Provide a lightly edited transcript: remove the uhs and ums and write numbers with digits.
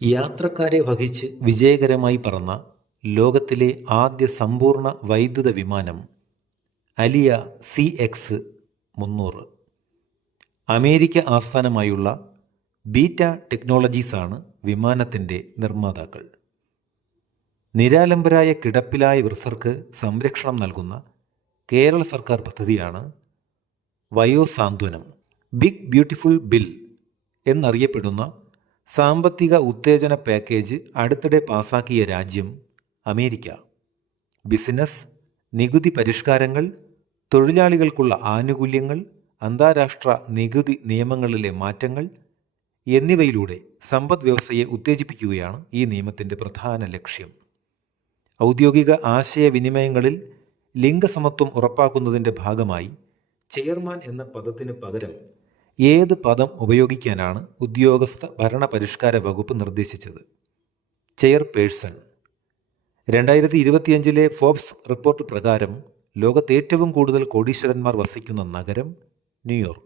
യാത്രക്കാരെ വഹിച്ച് വിജയകരമായി പറന്ന ലോകത്തിലെ ആദ്യ സമ്പൂർണ്ണ വൈദ്യുത വിമാനം അലിയ CX-300. അമേരിക്ക ആസ്ഥാനമായുള്ള ബീറ്റ ടെക്നോളജീസാണ് വിമാനത്തിൻ്റെ നിർമ്മാതാക്കൾ. നിരാലംബരായ കിടപ്പിലായ വൃദ്ധർക്ക് സംരക്ഷണം നൽകുന്ന കേരള സർക്കാർ പദ്ധതിയാണ് വയോസാന്ത്വനം. ബിഗ് ബ്യൂട്ടിഫുൾ ബിൽ എന്നറിയപ്പെടുന്ന സാമ്പത്തിക ഉത്തേജന പാക്കേജ് അടുത്തിടെ പാസാക്കിയ രാജ്യം അമേരിക്ക. ബിസിനസ്, നികുതി പരിഷ്കാരങ്ങൾ, തൊഴിലാളികൾക്കുള്ള ആനുകൂല്യങ്ങൾ, അന്താരാഷ്ട്ര നികുതി നിയമങ്ങളിലെ മാറ്റങ്ങൾ എന്നിവയിലൂടെ സമ്പദ് വ്യവസ്ഥയെ ഉത്തേജിപ്പിക്കുകയാണ് ഈ നിയമത്തിൻ്റെ പ്രധാന ലക്ഷ്യം. ഔദ്യോഗിക ആശയവിനിമയങ്ങളിൽ ലിംഗസമത്വം ഉറപ്പാക്കുന്നതിൻ്റെ ഭാഗമായി ചെയർമാൻ എന്ന പദത്തിന് പകരം ഏത് പദം ഉപയോഗിക്കാനാണ് ഉദ്യോഗസ്ഥ ഭരണ പരിഷ്കാര വകുപ്പ് നിർദ്ദേശിച്ചത്? ചെയർപേഴ്സൺ. 2025 ഫോബ്സ് റിപ്പോർട്ട് പ്രകാരം ലോകത്ത് ഏറ്റവും കൂടുതൽ കോടീശ്വരന്മാർ വസിക്കുന്ന നഗരം ന്യൂയോർക്ക്.